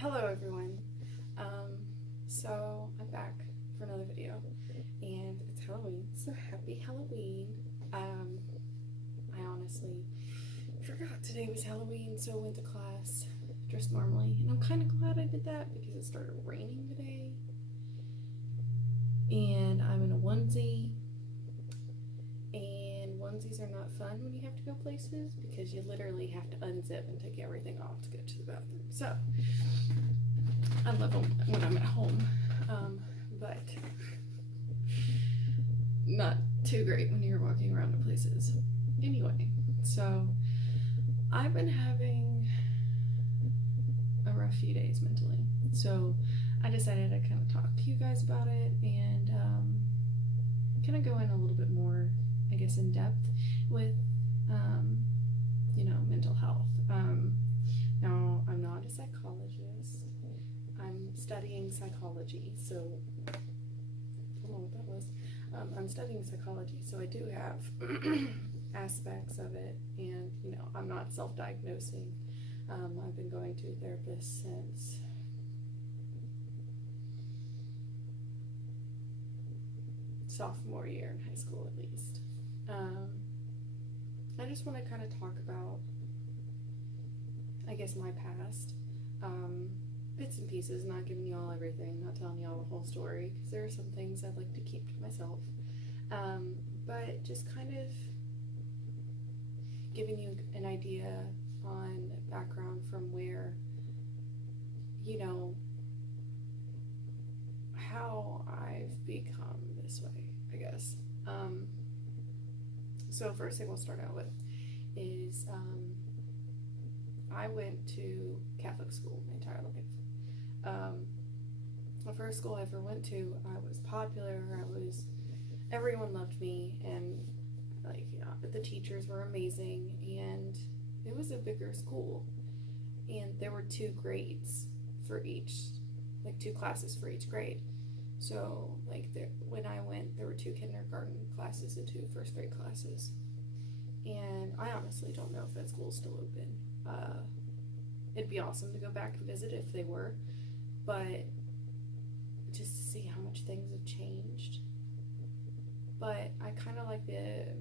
Hello everyone. So I'm back for another video and it's Halloween, so happy Halloween. I honestly forgot today was Halloween, so I went to class dressed normally, and I'm kind of glad I did that because it started raining today and I'm in a onesie, and onesies are not fun when you have to go places because you literally have to unzip and take everything off to go to the bathroom. So I love them when I'm at home, but not too great when you're walking around to places. Anyway, so I've been having a rough few days mentally, so I decided to kind of talk to you guys about it and kind of go in a little bit more, I guess, in depth with, mental health. Now, I'm not a psychologist. I'm studying psychology, so I don't know what that was. I'm studying psychology, so I do have aspects of it, and I'm not self-diagnosing. I've been going to a therapist since sophomore year in high school, at least. I just want to kind of talk about, I guess, my past. Bits and pieces, not giving you all everything, not telling you all the whole story, because there are some things I'd like to keep to myself. But just kind of giving you an idea on background from where, how I've become this way, I guess. So first thing we'll start out with is I went to Catholic school my entire life. The first school I ever went to, I was popular, everyone loved me, and the teachers were amazing, and it was a bigger school, and there were 2 grades for each, 2 classes for each grade. So when I went, there were 2 kindergarten classes and 2 first grade classes, and I honestly don't know if that school is still open. It'd be awesome to go back and visit if they were, but just to see how much things have changed. But I kind of like the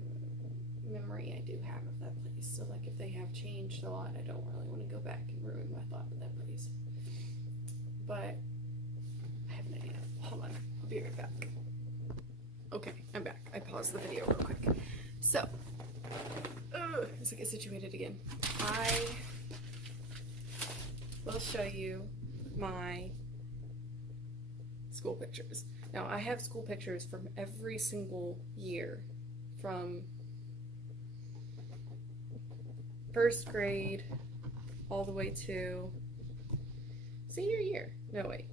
memory I do have of that place. So if they have changed a lot, I don't really want to go back and ruin my thought of that place. But I have an idea. Hold on, I'll be right back. Okay, I'm back. I paused the video real quick. So, let's get situated again. I will show you my school pictures. Now, I have school pictures from every single year, from first grade all the way to senior year. No, wait.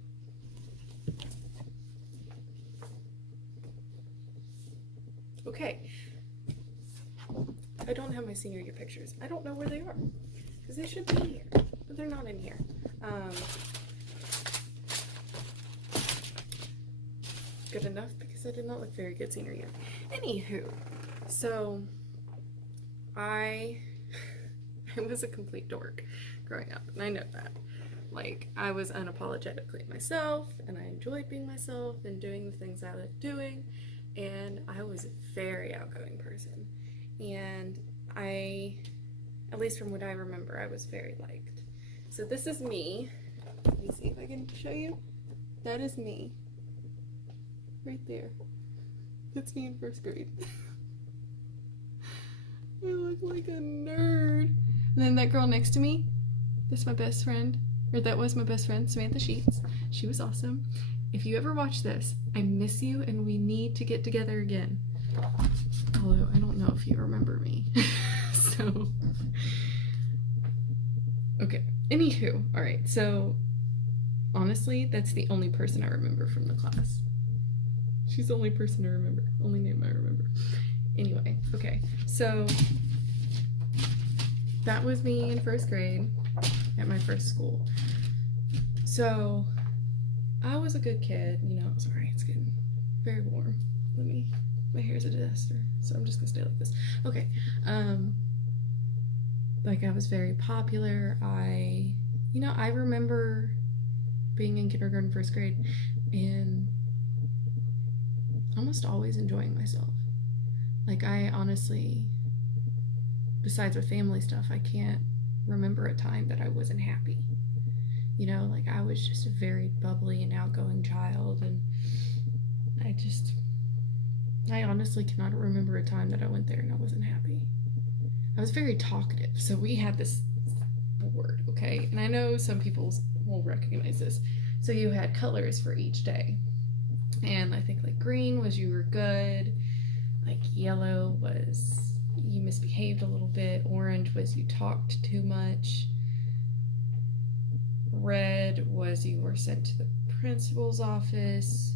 Okay. I don't have my senior year pictures. I don't know where they are, because they should be in here, but they're not in here. Good enough, because I did not look very good senior year. Anywho, so I was a complete dork growing up, and I know that. I was unapologetically myself, and I enjoyed being myself and doing the things I like doing, and I was a very outgoing person. And at least from what I remember, I was very liked. So this is me. Let me see if I can show you. That is me. Right there. That's me in first grade. I look like a nerd. And then that girl next to me, that's my best friend. Or that was my best friend, Samantha Sheets. She was awesome. If you ever watch this, I miss you and we need to get together again. Although I don't know if you remember me. So, okay. Anywho, alright, so honestly, that's the only person I remember from the class. She's the only person I remember. Only name I remember. Anyway, okay. So, that was me in first grade at my first school. So, I was a good kid, Sorry, it's getting very warm. My hair's a disaster, so I'm just gonna stay like this. Okay. I was very popular. I remember being in kindergarten, first grade, and almost always enjoying myself. Like, I honestly, besides with family stuff, I can't remember a time that I wasn't happy. You know, like, I was just a very bubbly and outgoing child, and I honestly cannot remember a time that I went there and I wasn't happy. I was very talkative, so we had this word, okay? And I know some people will recognize this. So you had colors for each day. And I think like green was you were good, like yellow was you misbehaved a little bit, orange was you talked too much, red was you were sent to the principal's office,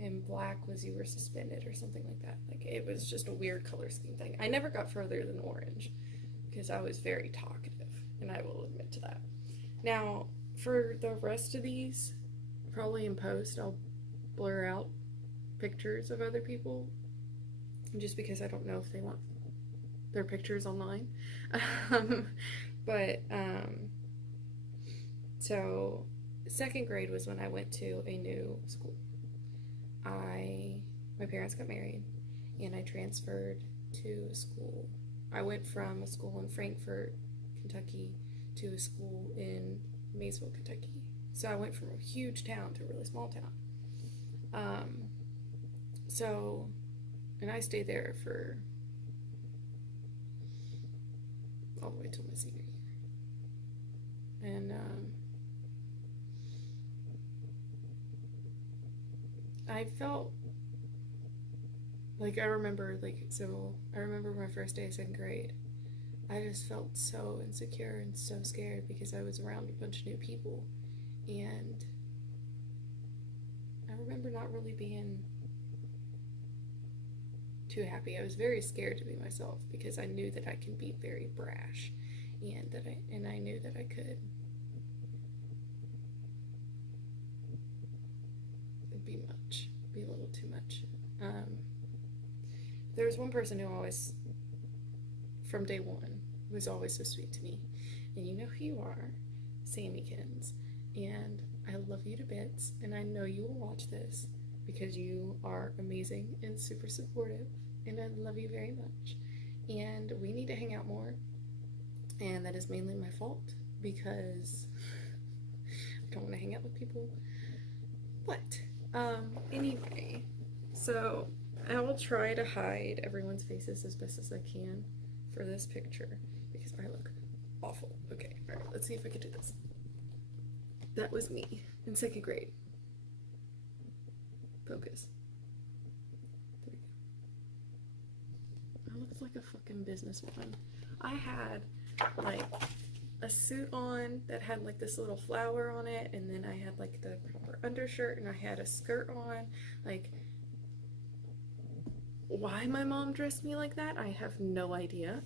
and black was you were suspended or something like that. Like, it was just a weird color scheme thing. I never got further than orange because I was very talkative, and I will admit to that. Now, for the rest of these, probably in post, I'll blur out pictures of other people just because I don't know if they want their pictures online. So second grade was when I went to a new school. My parents got married, and I transferred to a school. I went from a school in Frankfort, Kentucky, to a school in Maysville, Kentucky. So I went from a huge town to a really small town. And I stayed there for all the way till my senior year. And I felt like I remember my first day of second grade. I just felt so insecure and so scared because I was around a bunch of new people, and I remember not really being too happy. I was very scared to be myself because I knew that I can be very brash, and I knew that I could be a little too much. There was one person who always, from day one, was always so sweet to me, and you know who you are, Sammykins, and I love you to bits, and I know you will watch this because you are amazing and super supportive, and I love you very much, and we need to hang out more, and that is mainly my fault because I don't want to hang out with people, but anyway, so I will try to hide everyone's faces as best as I can for this picture because I look awful. Okay, all right, let's see if I can do this. That was me in second grade. Focus. There we go. I looked like a fucking businesswoman. I had like a suit on that had like this little flower on it, and then I had like the proper undershirt, and I had a skirt on. Like, why my mom dressed me like that, I have no idea.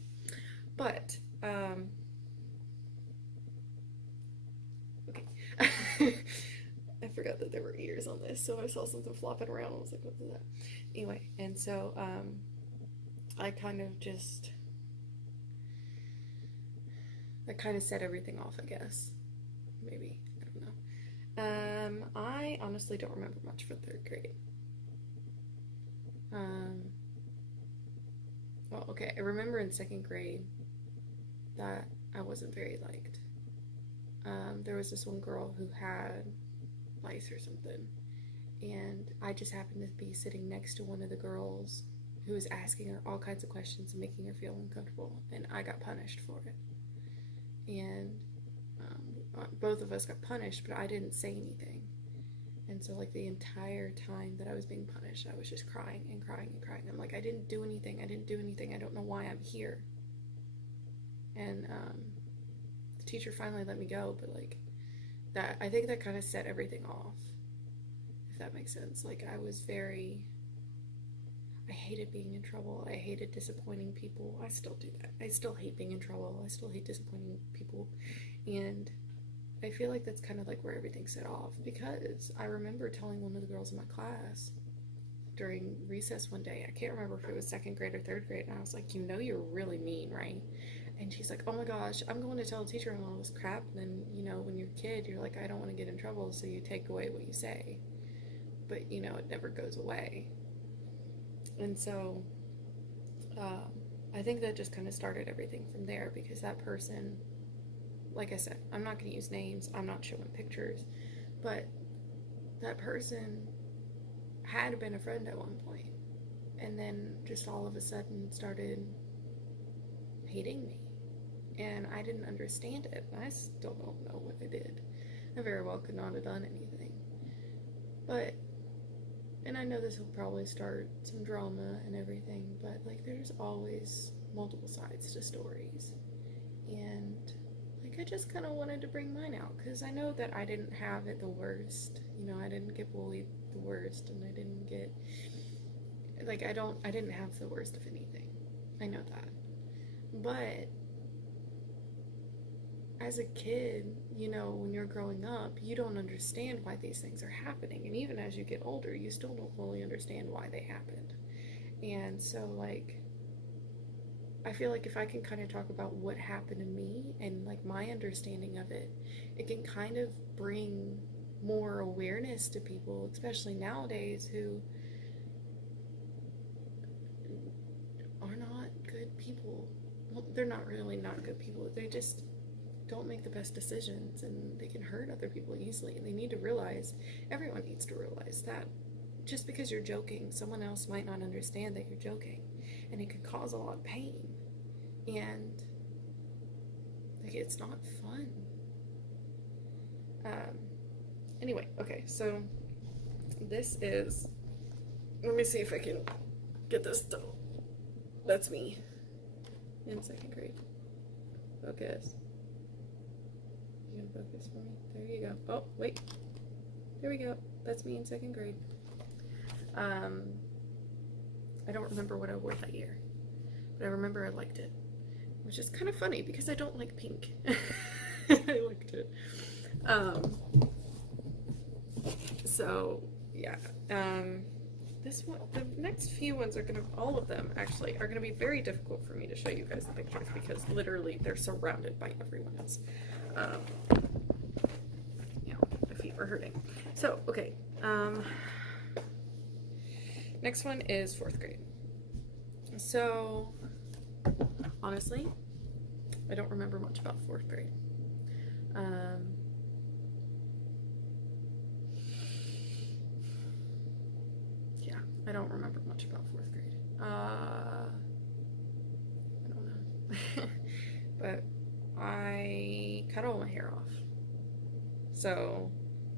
But okay. I forgot that there were ears on this, so I saw something flopping around. I was like, what is that? Anyway, and so I kind of set everything off, I guess. Maybe. I don't know. I honestly don't remember much from third grade. Well, okay, I remember in second grade that I wasn't very liked. There was this one girl who had lice or something, and I just happened to be sitting next to one of the girls who was asking her all kinds of questions and making her feel uncomfortable, and I got punished for it. And both of us got punished, but I didn't say anything. And so, like, the entire time that I was being punished, I was just crying and crying and crying. I'm like, I didn't do anything. I don't know why I'm here. And the teacher finally let me go, but like, I think that kind of set everything off, if that makes sense. Like, I hated being in trouble. I hated disappointing people. I still do that. I still hate being in trouble. I still hate disappointing people. And I feel like that's kind of like where everything set off, because I remember telling one of the girls in my class during recess one day, I can't remember if it was second grade or third grade, and I was like, you know, you're really mean, right? And she's like, oh my gosh, I'm going to tell the teacher and all this crap. And then, you know, when you're a kid, you're like, I don't want to get in trouble, so you take away what you say. But, you know, it never goes away. And so I think that just kind of started everything from there, because that person, like I said, I'm not going to use names, I'm not showing pictures, but that person had been a friend at one point, and then just all of a sudden started hating me. And I didn't understand it. I still don't know what I did. I very well could not have done anything. But, and I know this will probably start some drama and everything, but like there's always multiple sides to stories. And like I just kind of wanted to bring mine out, because I know that I didn't have it the worst. You know, I didn't get bullied the worst, and I didn't get, like I didn't have the worst of anything. I know that. But as a kid, you know, when you're growing up, you don't understand why these things are happening. And even as you get older, you still don't fully understand why they happened. And so, like, I feel like if I can kind of talk about what happened to me and, like, my understanding of it, it can kind of bring more awareness to people, especially nowadays, who are not good people. Well, they're not really not good people. They just don't make the best decisions, and they can hurt other people easily. And they need to realize, everyone needs to realize that just because you're joking, someone else might not understand that you're joking, and it could cause a lot of pain. And like, it's not fun. Anyway, okay, so this is, let me see if I can get this done. That's me in second grade. Focus. You gonna focus for me? There you go. Oh, wait. There we go. That's me in second grade. I don't remember what I wore that year, but I remember I liked it, which is kind of funny because I don't like pink. I liked it. So yeah. This one, the next few ones are gonna, all of them actually, are gonna be very difficult for me to show you guys the pictures, because literally they're surrounded by everyone else. You know, my feet were hurting. So, okay. Next one is 4th grade. So, honestly, I don't remember much about 4th grade. Yeah, I don't remember much about 4th grade. I don't know. But I cut all my hair off. So,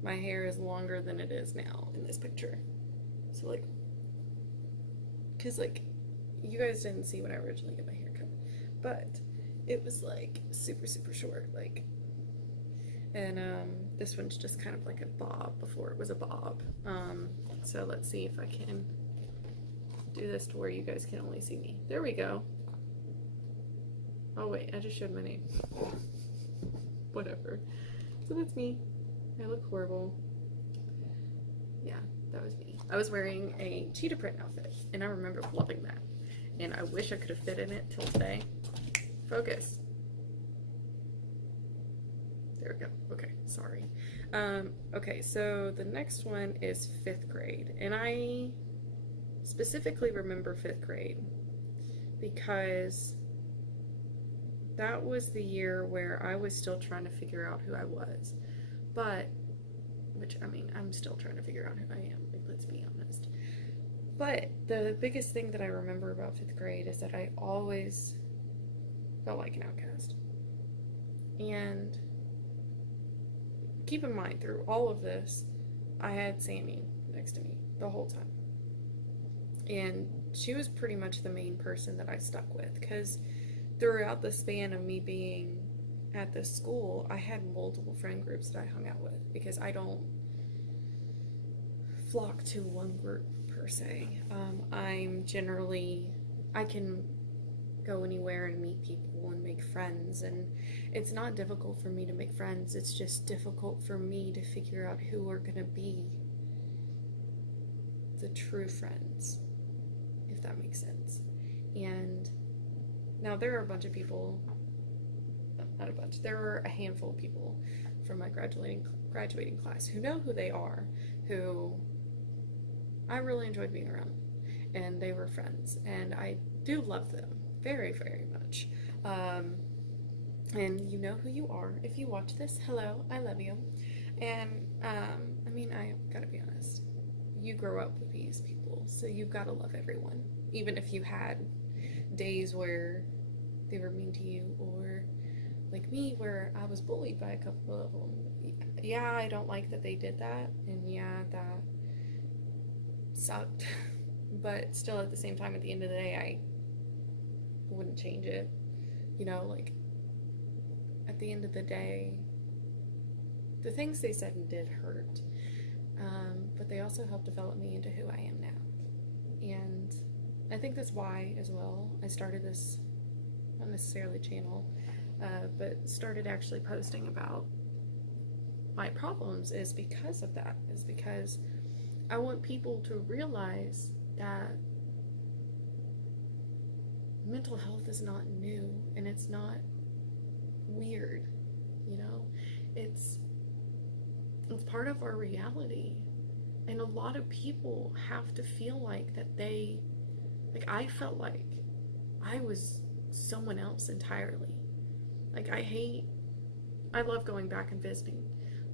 my hair is longer than it is now in this picture. So, like, because, like, you guys didn't see when I originally got my hair cut, but it was, like, super, super short, like, and, this one's just kind of like a bob before it was a bob. So let's see if I can do this to where you guys can only see me. There we go. Oh, wait, I just showed my name. Whatever. So that's me. I look horrible. Yeah, that was me. I was wearing a cheetah print outfit, and I remember loving that. And I wish I could have fit in it till today. Focus. There we go. Okay, sorry. Okay, so the next one is 5th grade. And I specifically remember 5th grade because that was the year where I was still trying to figure out who I was. But, which, I mean, I'm still trying to figure out who I am, like, let's be honest. But the biggest thing that I remember about 5th grade is that I always felt like an outcast. And keep in mind, through all of this, I had Sammy next to me the whole time. And she was pretty much the main person that I stuck with, because throughout the span of me being at this school, I had multiple friend groups that I hung out with, because I don't flock to one group per se. I'm generally, I can go anywhere and meet people and make friends, and it's not difficult for me to make friends. It's just difficult for me to figure out who are going to be the true friends, if that makes sense. And now there are a bunch of people not a bunch. There were a handful of people from my graduating class who know who they are, who I really enjoyed being around, and they were friends, and I do love them very, very much. And you know who you are. If you watch this, hello, I love you. And I mean, I gotta be honest, you grow up with these people, so you've got to love everyone, even if you had days where they were mean to you, or like me, where I was bullied by a couple of them. Yeah, I don't like that they did that, and yeah, that sucked. But still, at the same time, at the end of the day, I wouldn't change it. You know, like, at the end of the day, the things they said and did hurt. But they also helped develop me into who I am now. And I think that's why, as well, I started this, not necessarily channel, but started actually posting about my problems, is because of that. Is because I want people to realize that mental health is not new, and it's not weird, you know? It's part of our reality. And a lot of people have to feel like that I felt like I was someone else entirely. Like, I love going back and visiting,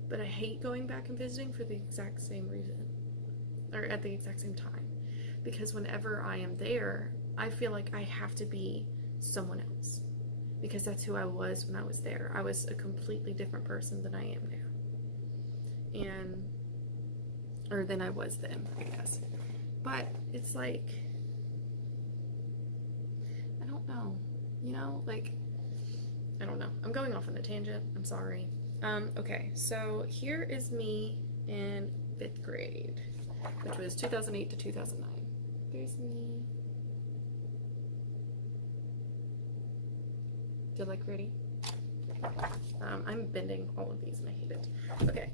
but I hate going back and visiting for the exact same reason, or at the exact same time. Because whenever I am there, I feel like I have to be someone else. Because that's who I was when I was there. I was a completely different person than I am now. Or than I was then, I guess. But it's like, I don't know. You know, like, I don't know. I'm going off on a tangent. I'm sorry. Okay, so here is me in 5th grade, which was 2008 to 2009. There's me. Do you like ready? I'm bending all of these and I hate it. Okay.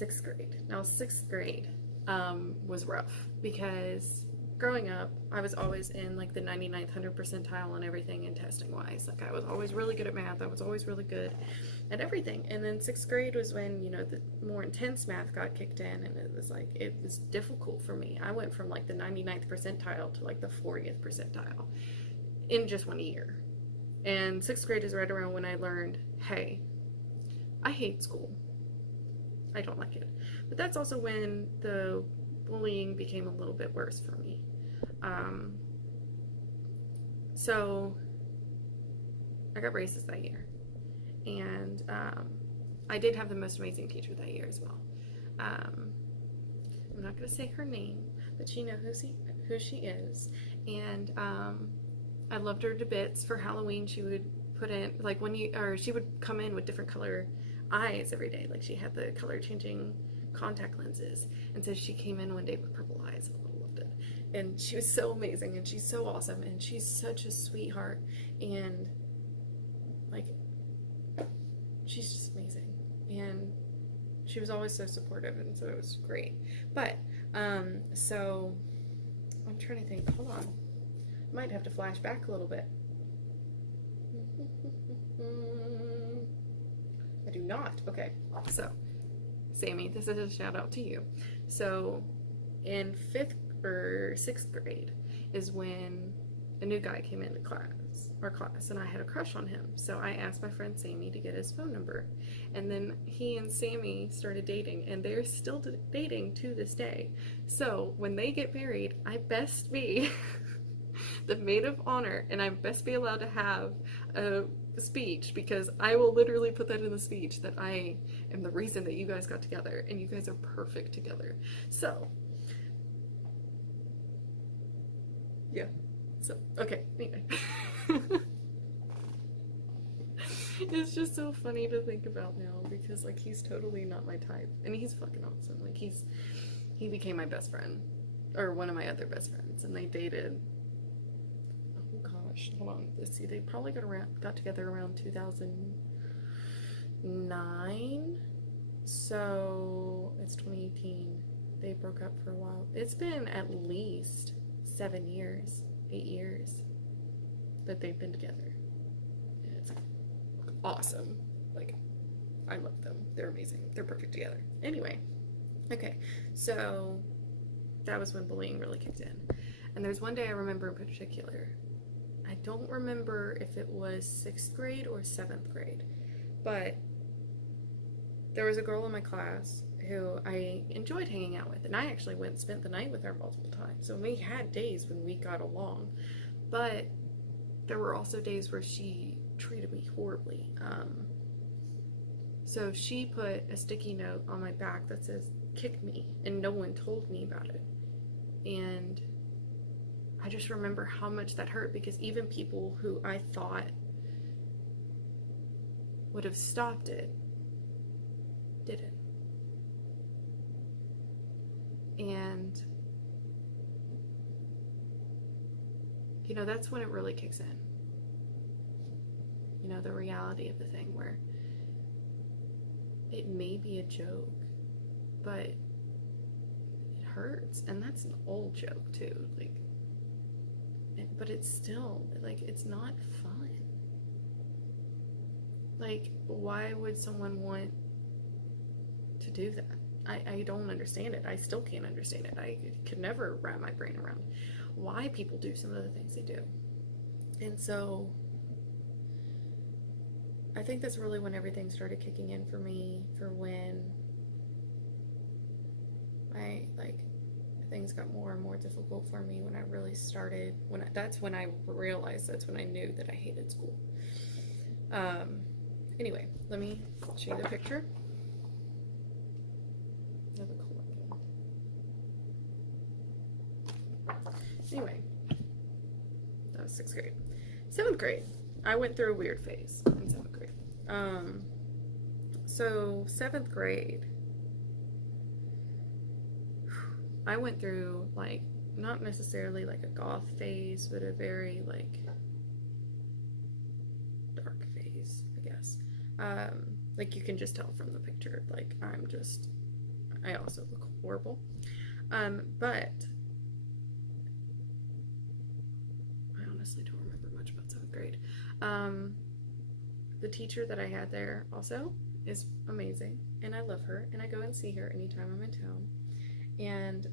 6th grade. Now 6th grade was rough because growing up I was always in like the 99th 100th percentile on everything and testing wise. Like I was always really good at math. I was always really good at everything. And then 6th grade was when, you know, the more intense math got kicked in, and it was difficult for me. I went from like the 99th percentile to like the 40th percentile in just 1 year. And 6th grade is right around when I learned, hey, I hate school. I don't like it. But that's also when the bullying became a little bit worse for me. So I got racist that year. And I did have the most amazing teacher that year as well. I'm not going to say her name, but you know who she is. And I loved her to bits. For Halloween, she would put in, like she would come in with different color eyes every day. Like she had the color changing contact lenses, and so she came in one day with purple eyes, and I loved it. And she was so amazing, and she's so awesome, and she's such a sweetheart, and like she's just amazing, and she was always so supportive, and so it was great. But so I'm trying to think, hold on, I might have to flash back a little bit. I do not. Okay, so Sammy, this is a shout out to you. So in 5th or 6th grade is when a new guy came into our class, and I had a crush on him. So I asked my friend Sammy to get his phone number, and then he and Sammy started dating, and they're still dating to this day. So when they get married, I best be the maid of honor, and I best be allowed to have a speech, because I will literally put that in the speech that I am the reason that you guys got together, and you guys are perfect together. So yeah, so okay, anyway. It's just so funny to think about now, because like he's totally not my type, and he's fucking awesome. Like he became my best friend, or one of my other best friends, and they dated, hold on, let's see, they probably got together around 2009, so it's 2018. They broke up for a while. It's been at least 8 years that they've been together. awesome. Like, I love them. They're amazing. They're perfect together. Anyway, okay, so that was when bullying really kicked in. And there's one day I remember in particular. I don't remember if it was 6th grade or 7th grade, but there was a girl in my class who I enjoyed hanging out with, and I actually went and spent the night with her multiple times. So we had days when we got along, but there were also days where she treated me horribly. So she put a sticky note on my back that says, "Kick me," and no one told me about it. And I just remember how much that hurt, because even people who I thought would have stopped it didn't. And, you know, that's when it really kicks in. You know, the reality of the thing, where it may be a joke, but it hurts. And that's an old joke too. Like, but it's still, like, it's not fun. Like, why would someone want to do that? I don't understand it. I still can't understand it. I could never wrap my brain around why people do some of the things they do. And so I think that's really when everything started kicking in for me, for when things got more and more difficult for me, when I really started, that's when I realized, that's when I knew that I hated school. Anyway, let me show you the picture. Anyway, that was 6th grade. 7th grade, I went through a weird phase in 7th grade. So 7th grade, I went through, like, not necessarily like a goth phase, but a very, like, dark phase, I guess. Like, you can just tell from the picture, like, I also look horrible. But I honestly don't remember much about 7th grade. The teacher that I had there also is amazing, and I love her, and I go and see her anytime I'm in town. And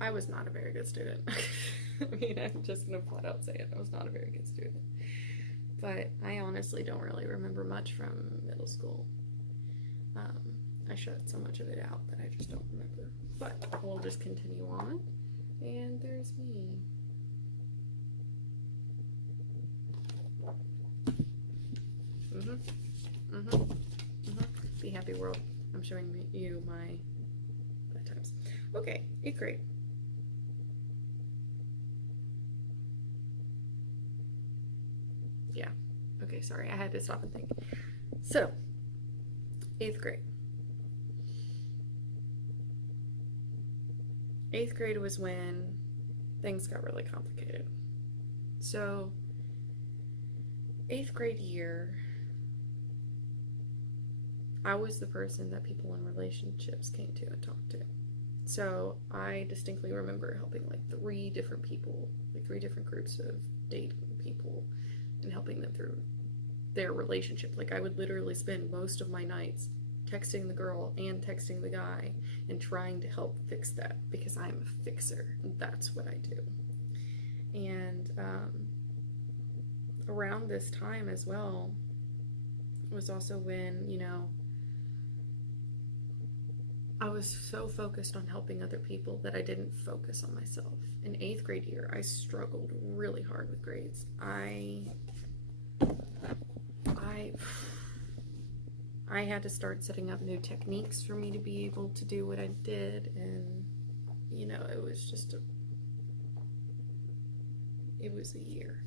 I was not a very good student. I mean, I'm just gonna flat out say it. I was not a very good student. But I honestly don't really remember much from middle school. I shut so much of it out that I just don't remember. But we'll just continue on. And there's me. Be happy world. I'm showing you my bad times. Okay, 8th grade. Yeah. Okay, sorry. I had to stop and think. So, 8th grade. 8th grade was when things got really complicated. So, 8th grade year, I was the person that people in relationships came to and talked to. So I distinctly remember helping like 3 different people, like 3 different groups of dating people, and helping them through their relationship. Like, I would literally spend most of my nights texting the girl and texting the guy and trying to help fix that, because I'm a fixer. That's what I do. And around this time as well was also when, you know, I was so focused on helping other people that I didn't focus on myself. In 8th grade year, I struggled really hard with grades. I had to start setting up new techniques for me to be able to do what I did, and, you know, it was just it was a year.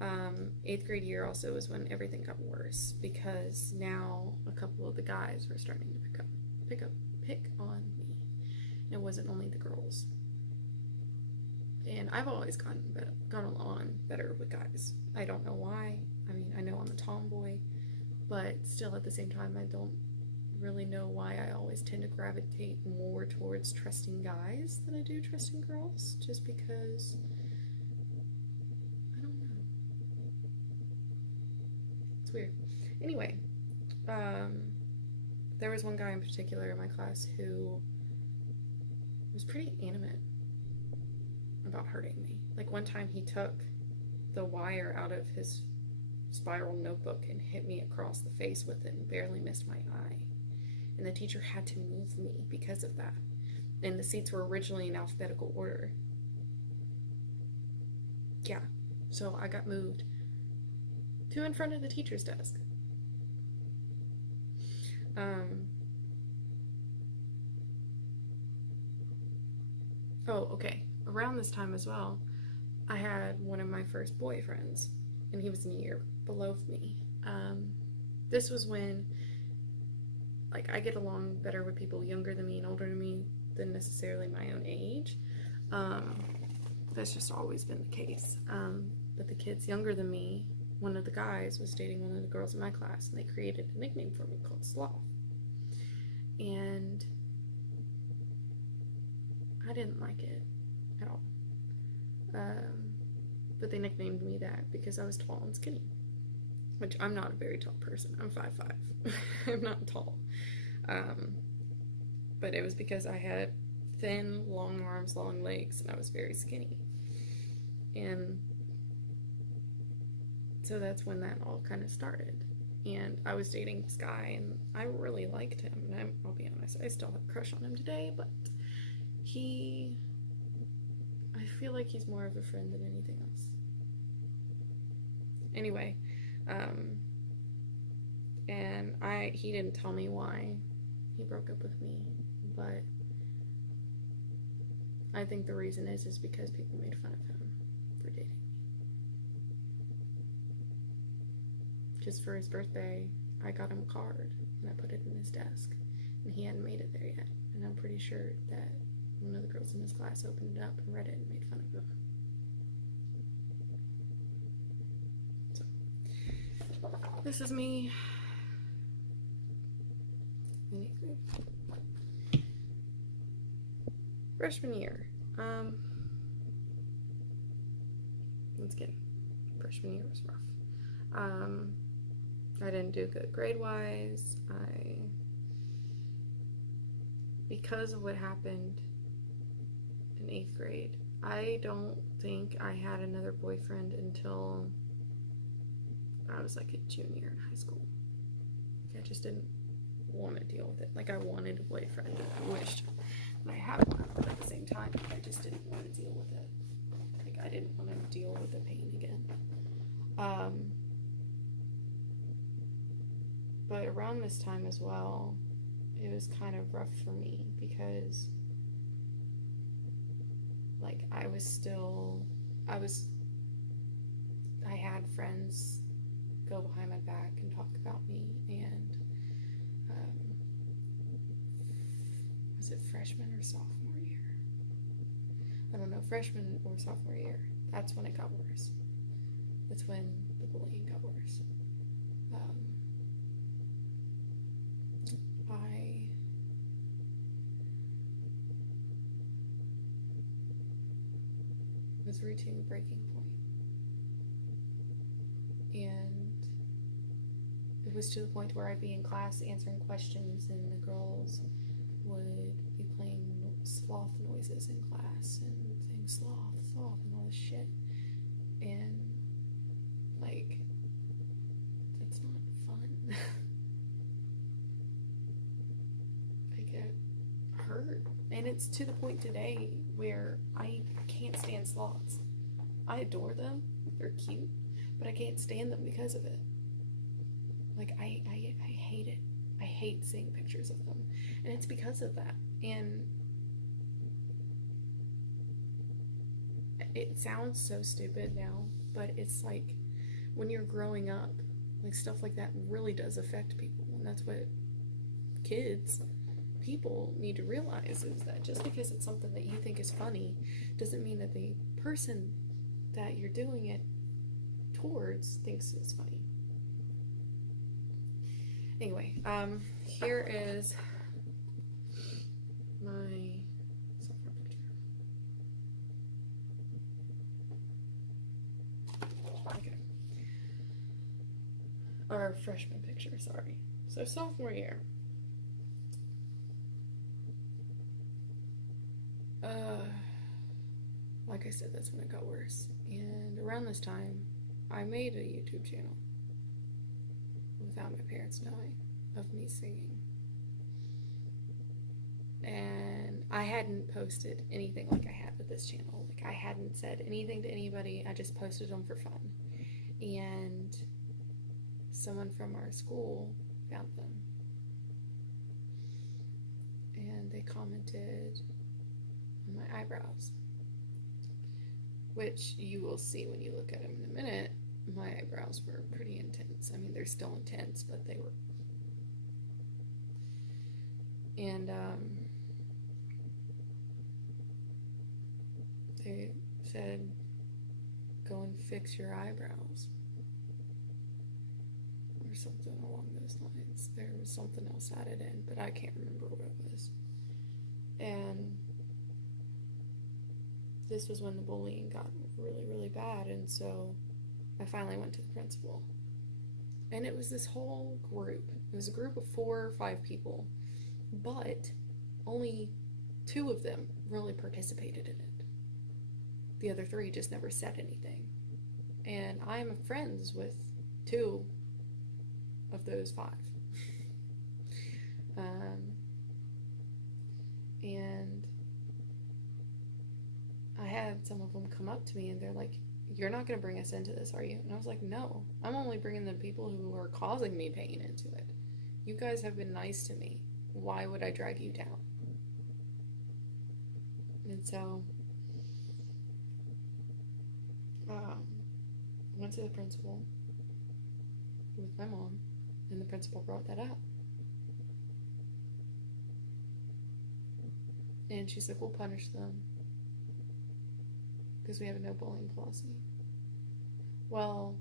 8th grade year also was when everything got worse, because now a couple of the guys were starting to pick on me. It wasn't only the girls. And I've always gone along better with guys. I don't know why. I mean, I know I'm a tomboy, but still at the same time, I don't really know why I always tend to gravitate more towards trusting guys than I do trusting girls, just because, I don't know. weird. Anyway, there was one guy in particular in my class who was pretty animate about hurting me. Like, one time he took the wire out of his spiral notebook and hit me across the face with it and barely missed my eye. And the teacher had to move me because of that. And the seats were originally in alphabetical order. Yeah, so I got moved to in front of the teacher's desk. Oh, okay. Around this time as well, I had one of my first boyfriends, and he was a year below me. This was when, like, I get along better with people younger than me and older than me than necessarily my own age. That's just always been the case. But the kids younger than me, one of the guys was dating one of the girls in my class, and they created a nickname for me called Sloth. And I didn't like it at all. But they nicknamed me that because I was tall and skinny, which I'm not a very tall person. I'm 5'5". I'm not tall. But it was because I had thin, long arms, long legs, and I was very skinny. And so that's when that all kind of started. And I was dating this guy, and I really liked him. And I'll be honest, I still have a crush on him today, but I feel like he's more of a friend than anything else. Anyway, and he didn't tell me why he broke up with me, but I think the reason is because people made fun of him for dating me. Just for his birthday, I got him a card, and I put it in his desk, and he hadn't made it there yet, and I'm pretty sure that one of the girls in his class opened it up and read it and made fun of him. So, this is me in 8th grade. Freshman year. Once again, freshman year was rough. I didn't do good grade-wise. Because of what happened in 8th grade, I don't think I had another boyfriend until I was like a junior in high school. I just didn't want to deal with it. Like, I wanted a boyfriend, and I wished that I had one, but at the same time, I just didn't want to deal with it. Like, I didn't want to deal with the pain again. But around this time as well, it was kind of rough for me because, like, I had friends go behind my back and talk about me, and was it freshman or sophomore year? I don't know, freshman or sophomore year. That's when it got worse. That's when the bullying got worse. I was reaching a breaking point, and it was to the point where I'd be in class answering questions, and the girls would be playing sloth noises in class and saying sloth, sloth, and all this shit, and like, that's not fun. I get hurt, and it's to the point today where I can't stand sloths. I adore them, they're cute, but I can't stand them because of it. Like, I hate it. I hate seeing pictures of them, and it's because of that. And it sounds so stupid now, but it's like, when you're growing up, like, stuff like that really does affect people, and that's what people need to realize, is that just because it's something that you think is funny doesn't mean that the person that you're doing it towards thinks it's funny. Anyway, here is my sophomore picture. Okay. Our freshman picture, sorry. So sophomore year. Like I said, that's when it got worse. And around this time, I made a YouTube channel without my parents knowing of me singing. And I hadn't posted anything like I had with this channel. Like, I hadn't said anything to anybody. I just posted them for fun. And someone from our school found them. And they commented on my eyebrows, which you will see when you look at them in a minute. My eyebrows were pretty intense. I mean, they're still intense, but they were. And they said, go and fix your eyebrows, or something along those lines. There was something else added in, but I can't remember what it was. And this was when the bullying got really, really bad, and so I finally went to the principal. And it was this whole group. It was a group of 4 or 5 people, but only 2 of them really participated in it. The other 3 just never said anything. And I am friends with 2 of those 5. And I had some of them come up to me and they're like, you're not going to bring us into this, are you? And I was like, no, I'm only bringing the people who are causing me pain into it. You guys have been nice to me. Why would I drag you down? And so went to the principal with my mom, and the principal brought that up. And she's like, we'll punish them because we have a no bullying policy. Well,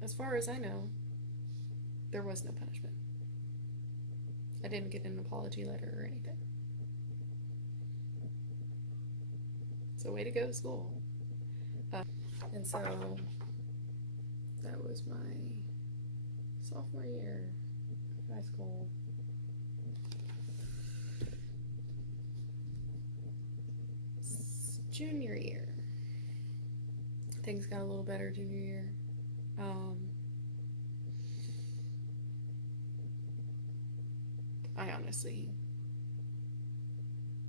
as far as I know, there was no punishment. I didn't get an apology letter or anything. So way to go, school. And so that was my sophomore year of high school. Junior year, things got a little better junior year. I honestly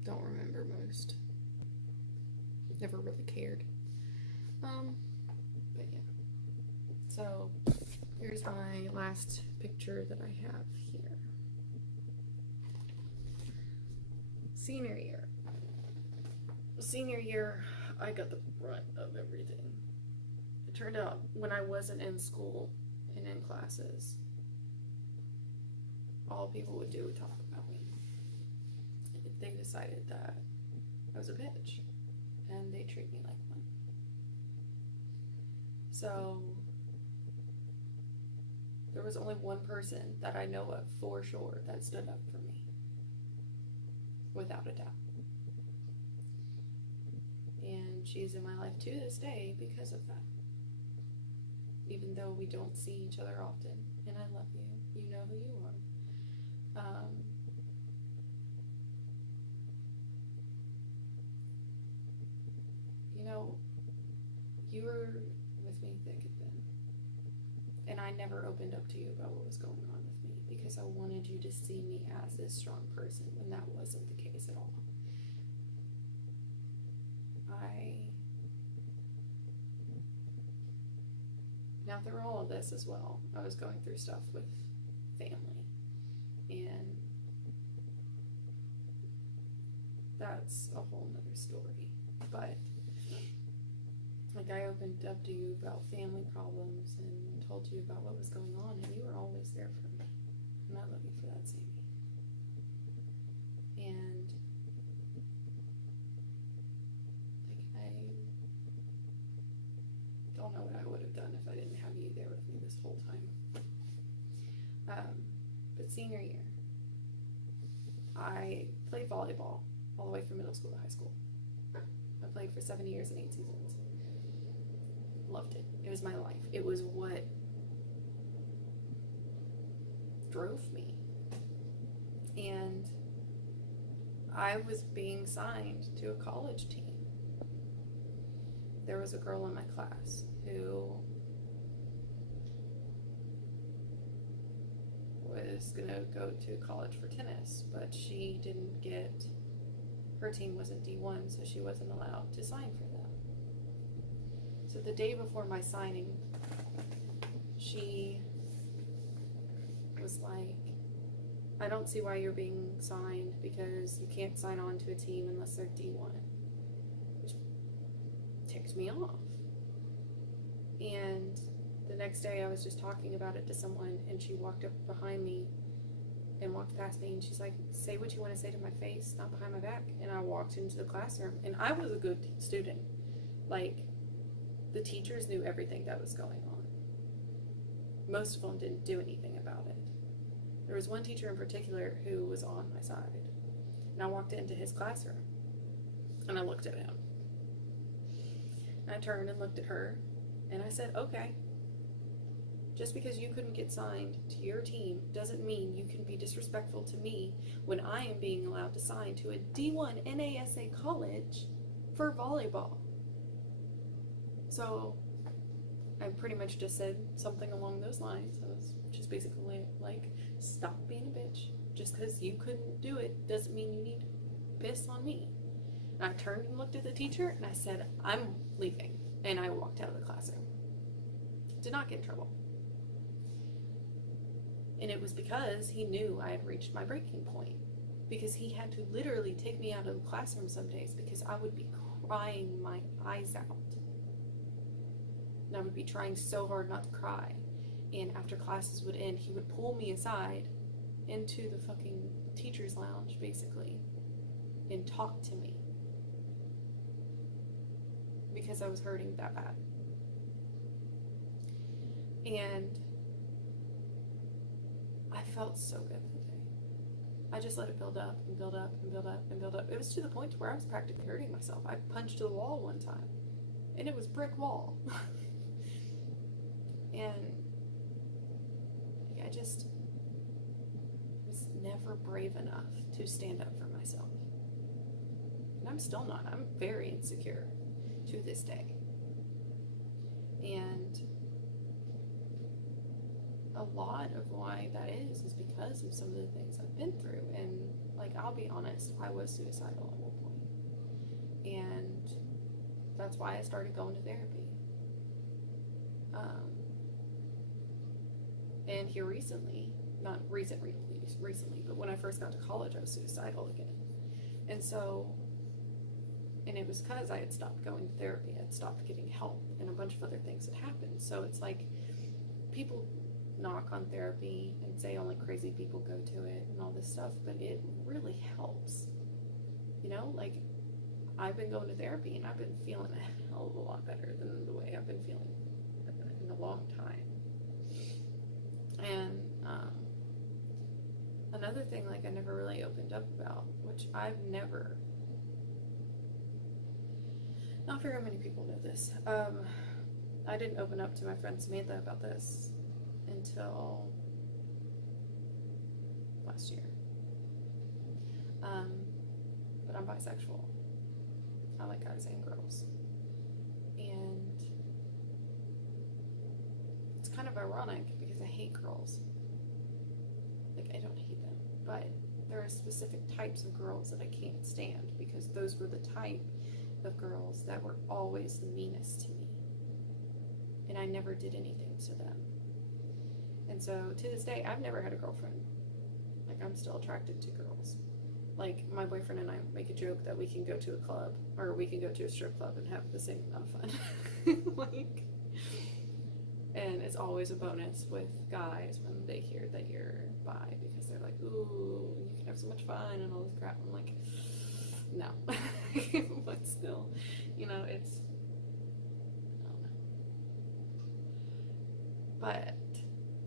don't remember most. Never really cared. But yeah. So here's my last picture that I have here. Senior year. Senior year, I got the brunt of everything. It turned out when I wasn't in school and in classes, all people would do was talk about me. They decided that I was a bitch, and they treat me like one. So there was only one person that I know of for sure that stood up for me, without a doubt. And she's in my life to this day because of that. Even though we don't see each other often, and I love you, you know who you are. You know, you were with me thick and thin, and I never opened up to you about what was going on with me because I wanted you to see me as this strong person when that wasn't the case at all. Now through all of this as well, I was going through stuff with family, and that's a whole nother story. But like, I opened up to you about family problems and told you about what was going on, and you were always there for me, and I love you for that, Sammy. And like, I don't know what I would have done if I didn't have you there with me this whole time. But senior year, I played volleyball all the way from middle school to high school. I played for 7 years and 8 seasons. Loved it. It was my life. It was what drove me. And I was being signed to a college team. There was a girl in my class who was going to go to college for tennis, but she didn't get, her team wasn't D1, so she wasn't allowed to sign for them. So the day before my signing, she was like, I don't see why you're being signed because you can't sign on to a team unless they're D1, which ticked me off. And the next day I was just talking about it to someone, and she walked up behind me and walked past me, and she's like, say what you want to say to my face, not behind my back. And I walked into the classroom, and I was a good student. Like, the teachers knew everything that was going on. Most of them didn't do anything about it. There was one teacher in particular who was on my side. And I walked into his classroom, and I looked at him. And I turned and looked at her, and I said, okay, just because you couldn't get signed to your team doesn't mean you can be disrespectful to me when I am being allowed to sign to a D1 NASA college for volleyball. So I pretty much just said something along those lines. I was just basically like, stop being a bitch. Just because you couldn't do it doesn't mean you need to piss on me. And I turned and looked at the teacher, and I said, I'm leaving. And I walked out of the classroom. Did not get in trouble. And it was because he knew I had reached my breaking point. Because he had to literally take me out of the classroom some days because I would be crying my eyes out. And I would be trying so hard not to cry. And after classes would end, he would pull me aside into the fucking teacher's lounge, basically, and talk to me. Because I was hurting that bad. And I felt so good that day. I just let it build up and build up and build up and build up. It was to the point where I was practically hurting myself. I punched the wall one time, and it was brick wall. And I just was never brave enough to stand up for myself. And I'm still not. I'm very insecure to this day. And a lot of why that is because of some of the things I've been through. And like, I'll be honest, I was suicidal at one point. And that's why I started going to therapy. And here recently, not recently, but when I first got to college, I was suicidal again. And so, and it was because I had stopped going to therapy, I had stopped getting help, and a bunch of other things had happened. So it's like, people knock on therapy and say only crazy people go to it and all this stuff, but it really helps. You know, like, I've been going to therapy and I've been feeling a hell of a lot better than the way I've been feeling in a long time. And another thing, like, I never really opened up about, which I've never, not very many people know this, I didn't open up to my friend Samantha about this until last year. But I'm bisexual. I like guys and girls. And it's kind of ironic because I hate girls. Like, I don't hate them. But there are specific types of girls that I can't stand because those were the type of girls that were always the meanest to me. And I never did anything to them. And so to this day, I've never had a girlfriend. Like, I'm still attracted to girls. Like, my boyfriend and I make a joke that we can go to a club or we can go to a strip club and have the same amount of fun. Like, and it's always a bonus with guys when they hear that you're bi because they're like, ooh, you can have so much fun and all this crap. I'm like, no. But still, you know, it's, I don't know. But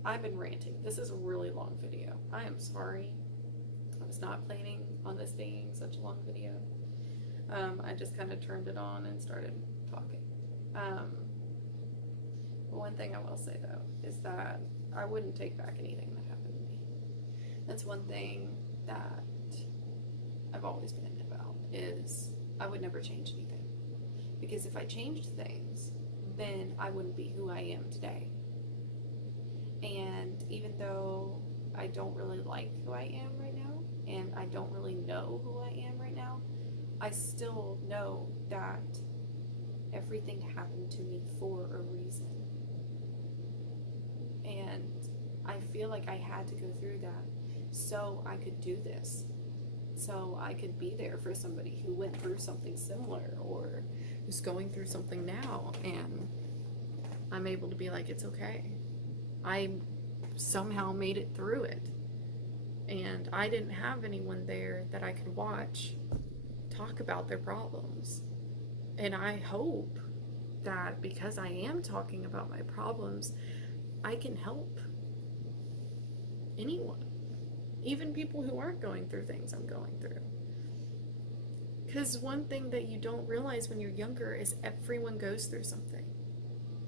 I've been ranting. This is a really long video. I am sorry. I was not planning on this being such a long video. I just kind of turned it on and started talking. One thing I will say though is that I wouldn't take back anything that happened to me. That's one thing that I've always been about, is I would never change anything. Because if I changed things, then I wouldn't be who I am today. And even though I don't really like who I am right now, and I don't really know who I am right now, I still know that everything happened to me for a reason. And I feel like I had to go through that so I could do this. So I could be there for somebody who went through something similar or who's going through something now, and I'm able to be like, it's okay. I somehow made it through it. And I didn't have anyone there that I could watch talk about their problems. And I hope that because I am talking about my problems, I can help anyone, even people who aren't going through things I'm going through. Because one thing that you don't realize when you're younger is everyone goes through something.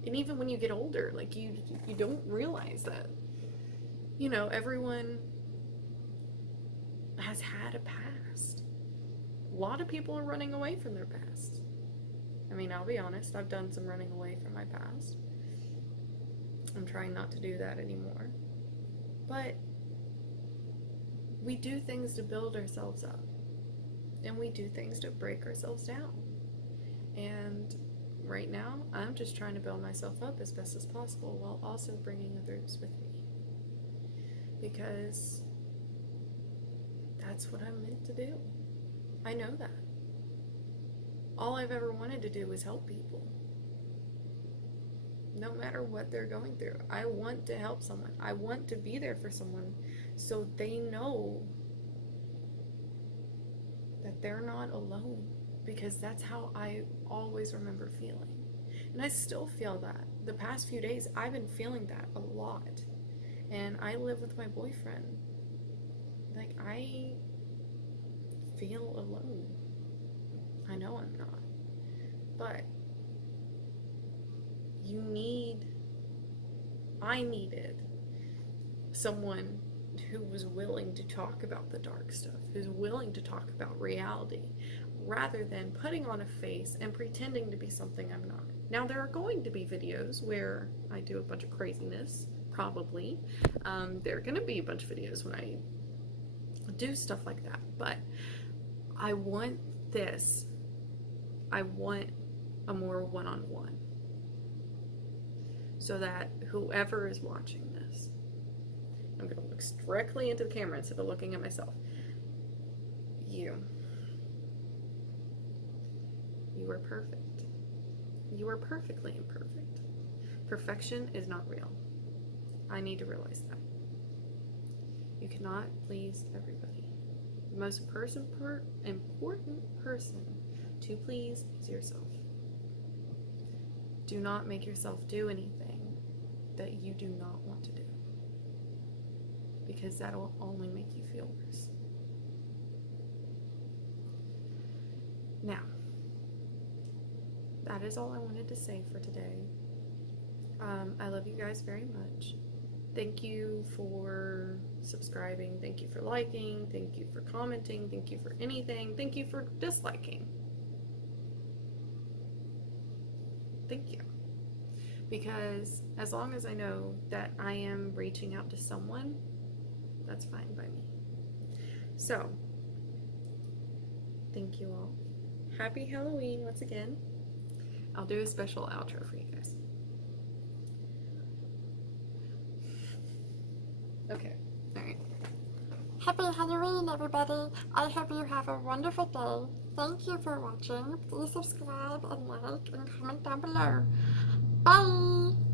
And even when you get older, like you don't realize that, you know, everyone has had a past. A lot of people are running away from their past. I mean, I'll be honest, I've done some running away from my past. I'm trying not to do that anymore. But we do things to build ourselves up. And we do things to break ourselves down. And right now, I'm just trying to build myself up as best as possible while also bringing others with me. Because that's what I'm meant to do. I know that. All I've ever wanted to do is help people. No matter what they're going through. I want to help someone. I want to be there for someone so they know that they're not alone. Because that's how I always remember feeling. And I still feel that. The past few days, I've been feeling that a lot. And I live with my boyfriend. Like, I feel alone. I know I'm not. But I needed someone who was willing to talk about the dark stuff, who's willing to talk about reality, rather than putting on a face and pretending to be something I'm not. Now, there are going to be videos where I do a bunch of craziness, probably. There are going to be a bunch of videos when I do stuff like that, but I want this. I want a more one-on-one. So that whoever is watching this, I'm going to look directly into the camera instead of looking at myself. You are perfect. You are perfectly imperfect. Perfection is not real. I need to realize that. You cannot please everybody. The most important person to please is yourself. Do not make yourself do anything that you do not want to do, because that will only make you feel worse. Now, that is all I wanted to say for today. I love you guys very much. Thank you for subscribing. Thank you for liking. Thank you for commenting. Thank you for anything. Thank you for disliking. Thank you. Because as long as I know that I am reaching out to someone, that's fine by me. So, thank you all. Happy Halloween once again. I'll do a special outro for you guys. Okay, alright. Happy Halloween, everybody. I hope you have a wonderful day. Thank you for watching. Please subscribe and like and comment down below. Bye!